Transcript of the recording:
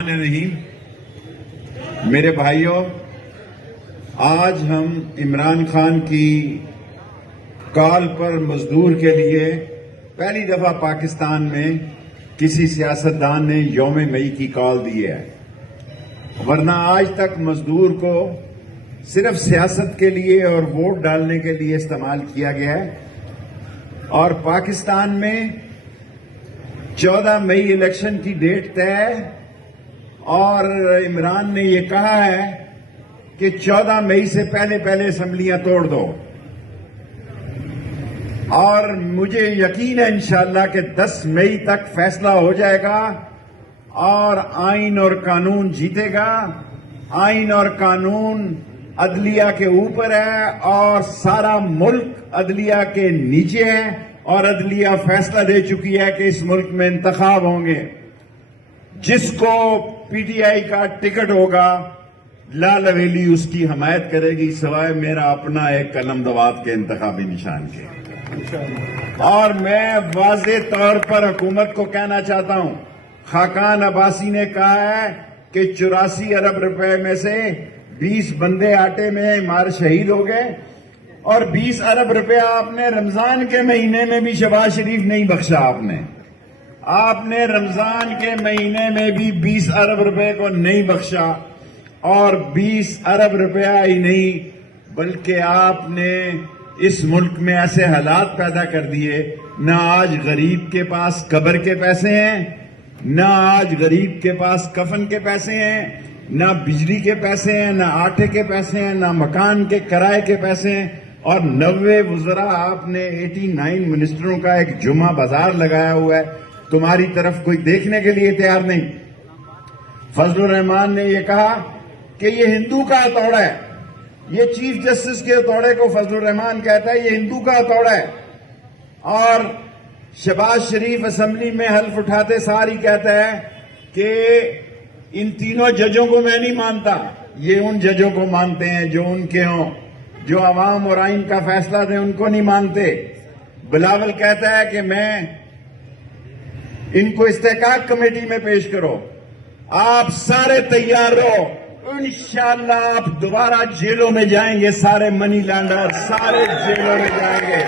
نہیں میرے بھائیوں، آج ہم عمران خان کی کال پر مزدور کے لیے پہلی دفعہ پاکستان میں کسی سیاستدان نے یوم مئی کی کال دی ہے، ورنہ آج تک مزدور کو صرف سیاست کے لیے اور ووٹ ڈالنے کے لیے استعمال کیا گیا ہے۔ اور پاکستان میں 14 مئی الیکشن کی ڈیٹ طے ہے اور عمران نے یہ کہا ہے کہ 14 مئی سے پہلے اسمبلیاں توڑ دو، اور مجھے یقین ہے انشاءاللہ کہ 10 مئی تک فیصلہ ہو جائے گا اور آئین اور قانون جیتے گا۔ آئین اور قانون عدلیہ کے اوپر ہے اور سارا ملک عدلیہ کے نیچے ہے، اور عدلیہ فیصلہ دے چکی ہے کہ اس ملک میں انتخاب ہوں گے۔ جس کو پی ٹی آئی کا ٹکٹ ہوگا لال حویلی اس کی حمایت کرے گی، سوائے میرا اپنا ایک قلم دوات کے انتخابی نشان کے۔ اور میں واضح طور پر حکومت کو کہنا چاہتا ہوں، خاقان عباسی نے کہا ہے کہ 84 ارب روپے میں سے 20 بندے آٹے میں مار شہید ہو گئے، اور 20 ارب روپیہ آپ نے رمضان کے مہینے میں بھی شہباز شریف نہیں بخشا۔ آپ نے رمضان کے مہینے میں بھی 20 ارب روپے کو نہیں بخشا، اور 20 ارب روپیہ ہی نہیں بلکہ آپ نے اس ملک میں ایسے حالات پیدا کر دیے، نہ آج غریب کے پاس قبر کے پیسے ہیں، نہ آج غریب کے پاس کفن کے پیسے ہیں، نہ بجلی کے پیسے ہیں، نہ آٹے کے پیسے ہیں، نہ مکان کے کرائے کے پیسے ہیں، اور 90 وزراء آپ نے 89 منسٹروں کا ایک جمعہ بازار لگایا ہوا ہے، تمہاری طرف کوئی دیکھنے کے لیے تیار نہیں۔ فضل الرحمان نے یہ کہا کہ یہ ہندو کا ہتھوڑا ہے، یہ چیف جسٹس کے ہتھوڑے کو فضل الرحمان کہتا ہے یہ ہندو کا ہتھوڑا ہے، اور شہباز شریف اسمبلی میں حلف اٹھاتے ساری کہتا ہے کہ ان تینوں ججوں کو میں نہیں مانتا، یہ ان ججوں کو مانتے ہیں جو ان کے ہوں، جو عوام اور آئین کا فیصلہ دیں، ان کو نہیں مانتے۔ بلاول کہتا ہے کہ میں ان کو استحقاق کمیٹی میں پیش کرو۔ آپ سارے تیار رہو، انشاءاللہ آپ دوبارہ جیلوں میں جائیں گے، سارے منی لینڈر سارے جیلوں میں جائیں گے۔